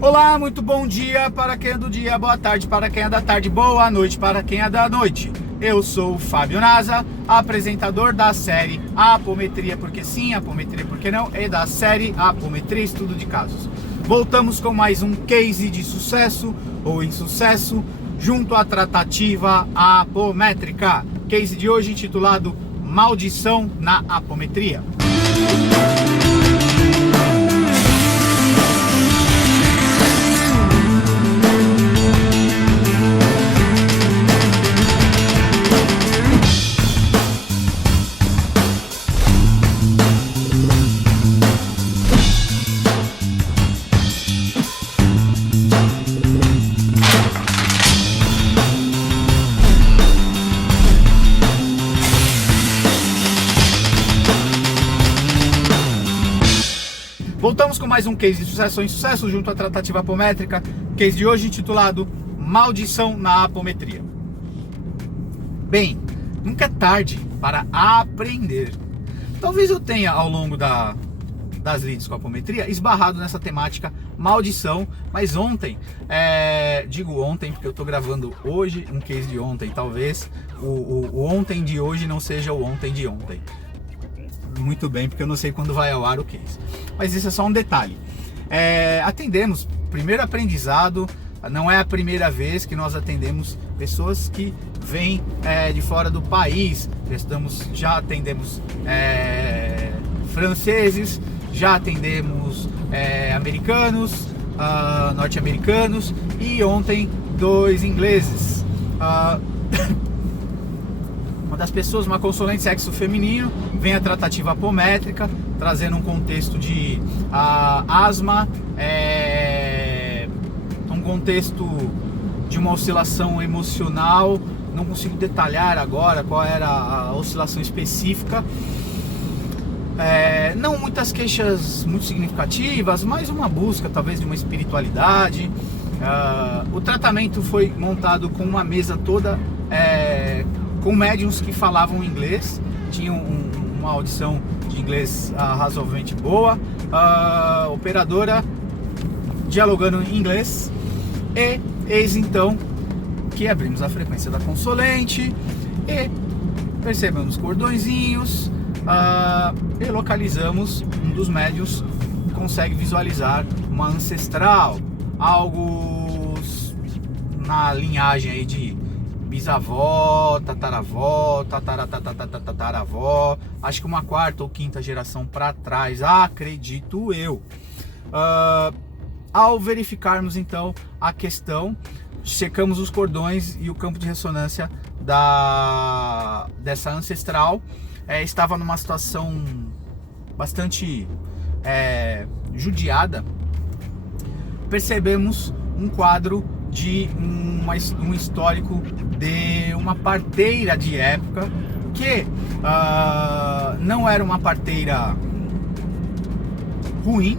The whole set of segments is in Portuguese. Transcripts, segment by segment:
Olá, muito bom dia para quem é do dia, boa tarde para quem é da tarde, boa noite para quem é da noite. Eu sou o Fábio Naza, apresentador da série Apometria Porque Sim, Apometria Porque Não e da série Apometria Estudo de Casos. Voltamos com mais um case de sucesso ou insucesso junto à tratativa apométrica. Case de hoje intitulado Maldição na Apometria. Voltamos com mais um case de sucesso ou insucesso junto à tratativa apométrica. Case de hoje intitulado Maldição na Apometria. Bem, nunca é tarde para aprender. Talvez eu tenha ao longo das leads com a apometria esbarrado nessa temática maldição, mas ontem, digo ontem porque eu estou gravando hoje um case de ontem, talvez o ontem de hoje não seja o ontem de ontem. Muito bem, porque eu não sei quando vai ao ar o case. Mas isso é só um detalhe. Atendemos, primeiro aprendizado, não é a primeira vez que nós atendemos pessoas que vêm de fora do país. Já atendemos franceses, já atendemos americanos, norte-americanos e ontem 2 ingleses. Uma das pessoas, uma consulente sexo feminino, vem a tratativa apométrica, trazendo um contexto de asma, um contexto de uma oscilação emocional. Não consigo detalhar agora qual era a oscilação específica. Não muitas queixas muito significativas, mas uma busca talvez de uma espiritualidade. O tratamento foi montado com uma mesa toda com médiums que falavam inglês, tinham uma audição de inglês razoavelmente boa, operadora dialogando em inglês, e eis então que abrimos a frequência da consulente e percebemos cordõezinhos e localizamos um dos médiums, consegue visualizar uma ancestral, algo na linhagem aí de bisavó, tataravó, tataravó, acho que uma 4ª ou 5ª geração para trás, acredito eu. Ao verificarmos então a questão, checamos os cordões e o campo de ressonância dessa ancestral estava numa situação bastante judiada. Percebemos um quadro de um histórico de uma parteira de época que não era uma parteira ruim,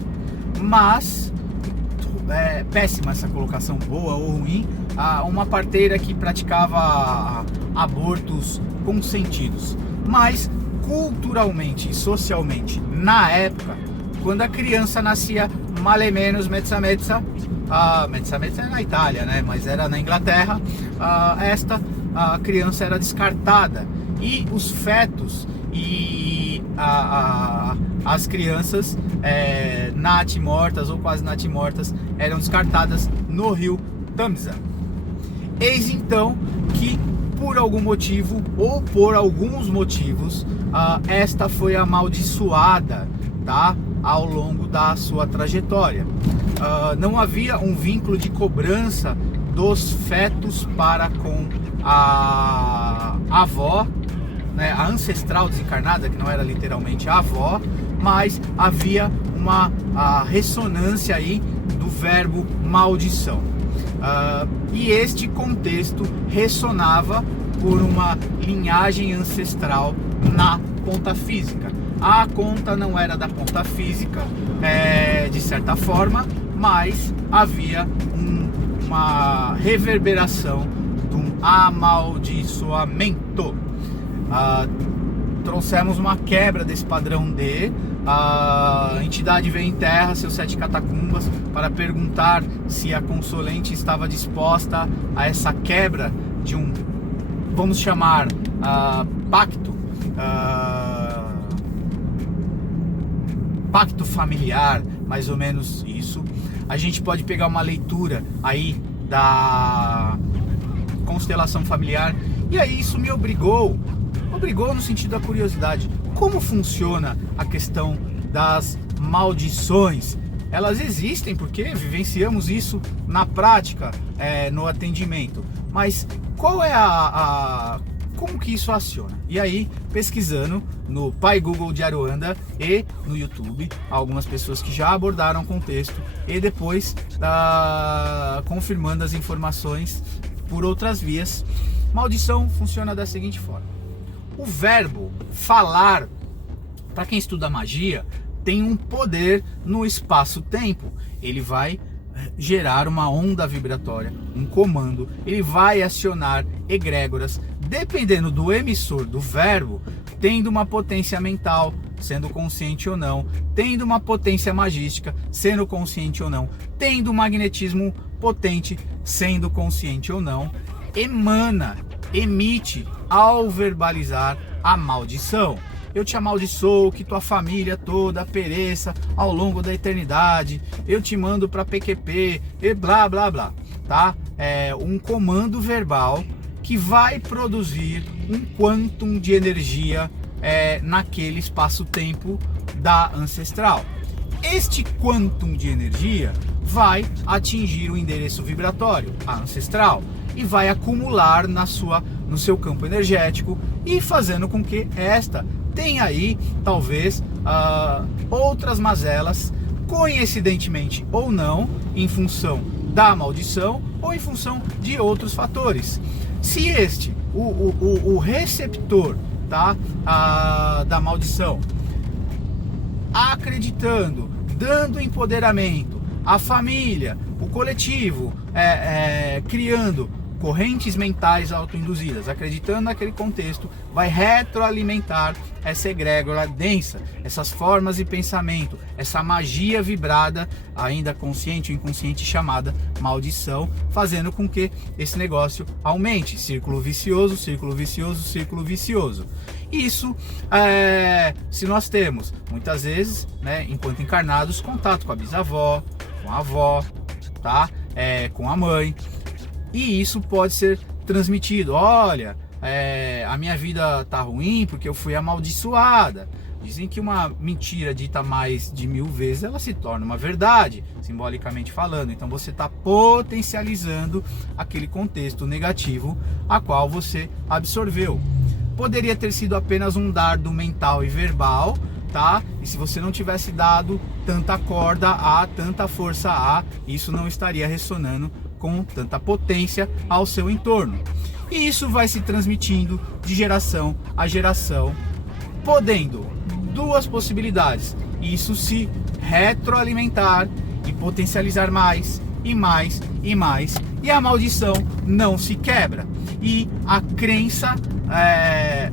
mas péssima essa colocação, boa ou ruim, uma parteira que praticava abortos consentidos, mas culturalmente e socialmente na época, quando a criança nascia male menos mezza mezza é na Itália, né? Mas era na Inglaterra, a criança era descartada e os fetos e as crianças natimortas ou quase natimortas eram descartadas no rio Tamisa. Eis então que por algum motivo ou por alguns motivos esta foi amaldiçoada, tá? Ao longo da sua trajetória. Não havia um vínculo de cobrança dos fetos para com a avó, né, a ancestral desencarnada, que não era literalmente a avó, mas havia uma ressonância aí do verbo maldição. E este contexto ressonava por uma linhagem ancestral na ponta física. A conta não era da ponta física, de certa forma, mas havia uma reverberação de um amaldiçoamento. Trouxemos uma quebra desse padrão D, a entidade veio em terra seus 7 catacumbas para perguntar se a consolente estava disposta a essa quebra de um, vamos chamar, pacto, pacto familiar, mais ou menos isso. A gente pode pegar uma leitura aí da constelação familiar, e aí isso me obrigou no sentido da curiosidade. Como funciona a questão das maldições? Elas existem porque vivenciamos isso na prática, no atendimento. Mas qual é como que isso aciona? E aí, pesquisando no Pai Google de Aruanda e no YouTube, algumas pessoas que já abordaram o contexto e depois confirmando as informações por outras vias. Maldição funciona da seguinte forma: o verbo falar, para quem estuda magia, tem um poder no espaço-tempo. Ele vai gerar uma onda vibratória, um comando, ele vai acionar egrégoras, dependendo do emissor do verbo, tendo uma potência mental, sendo consciente ou não, tendo uma potência magística, sendo consciente ou não, tendo um magnetismo potente, sendo consciente ou não, emite ao verbalizar a maldição. Eu te amaldiçoo, que tua família toda pereça ao longo da eternidade. Eu te mando para PQP e blá blá blá, tá? É um comando verbal que vai produzir um quantum de energia naquele espaço-tempo da ancestral. Este quantum de energia vai atingir o endereço vibratório, a ancestral, e vai acumular no seu campo energético e fazendo com que esta tenha aí, talvez, outras mazelas, coincidentemente ou não, em função da maldição ou em função de outros fatores. Se o receptor, tá, da maldição, acreditando, dando empoderamento, a família, o coletivo, criando correntes mentais autoinduzidas, acreditando naquele contexto, vai retroalimentar essa egrégora densa, essas formas de pensamento, essa magia vibrada, ainda consciente ou inconsciente, chamada maldição, fazendo com que esse negócio aumente. Círculo vicioso, círculo vicioso, círculo vicioso. Isso, se nós temos, muitas vezes, né, enquanto encarnados, contato com a bisavó, com a avó, tá? Com a mãe. E isso pode ser transmitido. Olha, a minha vida tá ruim porque eu fui amaldiçoada. Dizem que uma mentira dita mais de 1000 vezes, ela se torna uma verdade, simbolicamente falando. Então você está potencializando aquele contexto negativo a qual você absorveu. Poderia ter sido apenas um dardo mental e verbal, tá? E se você não tivesse dado tanta corda a, tanta força a, isso não estaria ressonando com tanta potência ao seu entorno. E isso vai se transmitindo de geração a geração, podendo duas possibilidades: isso se retroalimentar e potencializar mais e mais e mais, e a maldição não se quebra. E a crença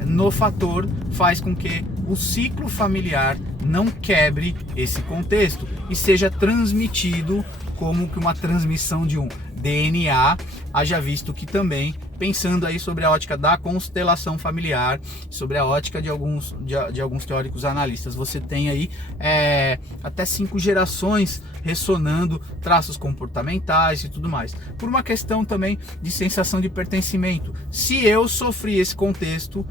no fator faz com que o ciclo familiar não quebre esse contexto e seja transmitido como que uma transmissão de um DNA, haja visto que também, pensando aí sobre a ótica da constelação familiar, sobre a ótica de alguns teóricos analistas, você tem aí até 5 gerações ressonando traços comportamentais e tudo mais, por uma questão também de sensação de pertencimento. Se eu sofri esse contexto,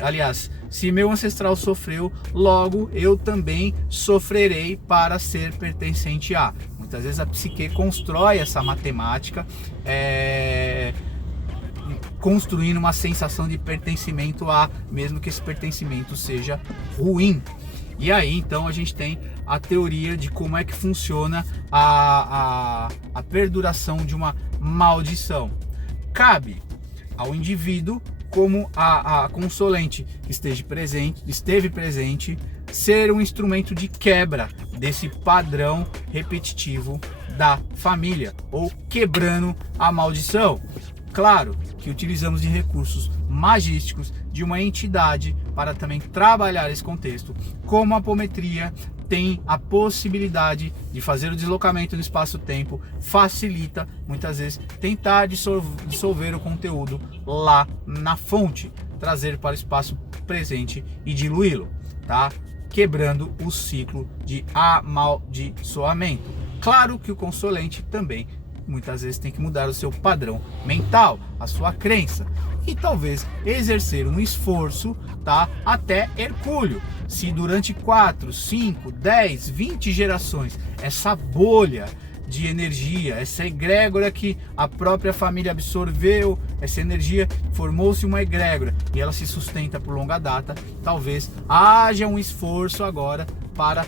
aliás, se meu ancestral sofreu, logo eu também sofrerei para ser pertencente a. Muitas vezes a psique constrói essa matemática, construindo uma sensação de pertencimento a, mesmo que esse pertencimento seja ruim. E aí então a gente tem a teoria de como é que funciona a perduração de uma maldição. Cabe ao indivíduo, como a consolente esteve presente, ser um instrumento de quebra desse padrão repetitivo da família, ou quebrando a maldição. Claro que utilizamos de recursos magísticos de uma entidade para também trabalhar esse contexto, como a apometria tem a possibilidade de fazer o deslocamento no espaço-tempo, facilita muitas vezes tentar dissolver o conteúdo lá na fonte, trazer para o espaço presente e diluí-lo, tá? Quebrando o ciclo de amaldiçoamento. Claro que o consulente também muitas vezes tem que mudar o seu padrão mental, a sua crença, e talvez exercer um esforço, tá? Até hercúleo. Se durante 4, 5, 10, 20 gerações essa bolha de energia, essa egrégora que a própria família absorveu, essa energia, formou-se uma egrégora e ela se sustenta por longa data, talvez haja um esforço agora para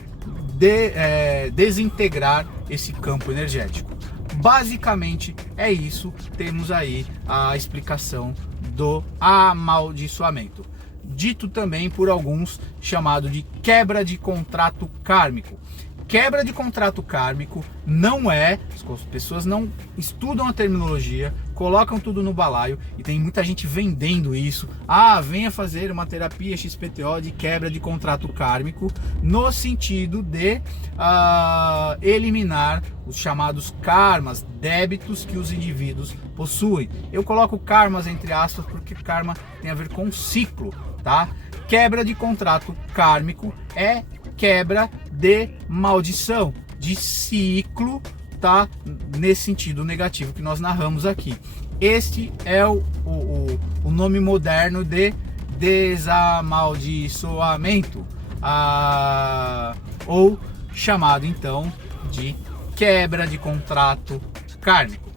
desintegrar esse campo energético. Basicamente é isso, temos aí a explicação do amaldiçoamento, dito também por alguns chamado de quebra de contrato kármico. Quebra de contrato kármico não é, as pessoas não estudam a terminologia, colocam tudo no balaio e tem muita gente vendendo isso. Venha fazer uma terapia XPTO de quebra de contrato kármico, no sentido de eliminar os chamados karmas, débitos que os indivíduos possuem. Eu coloco karmas entre aspas porque karma tem a ver com ciclo, tá? Quebra de contrato kármico é quebra de maldição, de ciclo, tá? Nesse sentido negativo que nós narramos aqui. Este é o nome moderno de desamaldiçoamento, ou chamado então de quebra de contrato kármico.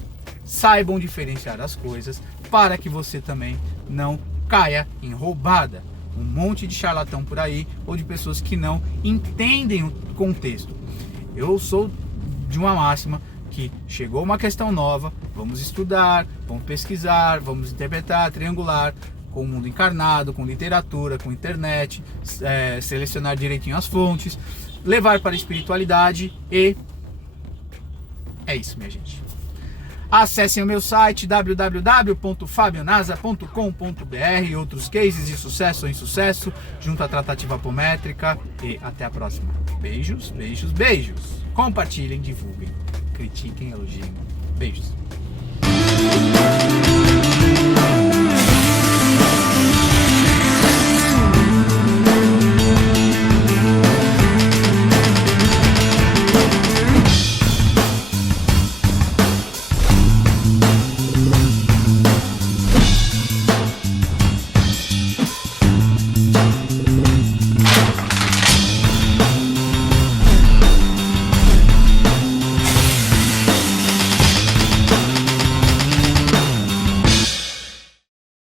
Saibam diferenciar as coisas para que você também não caia em roubada. Um monte de charlatão por aí, ou de pessoas que não entendem o contexto. Eu sou de uma máxima que chegou uma questão nova, vamos estudar, vamos pesquisar, vamos interpretar, triangular com o mundo encarnado, com literatura, com internet, selecionar direitinho as fontes, levar para a espiritualidade e é isso, minha gente. Acessem o meu site www.fabionasa.com.br, outros cases de sucesso ou insucesso junto à tratativa apométrica e até a próxima. Beijos, beijos, beijos. Compartilhem, divulguem, critiquem, elogiem. Beijos.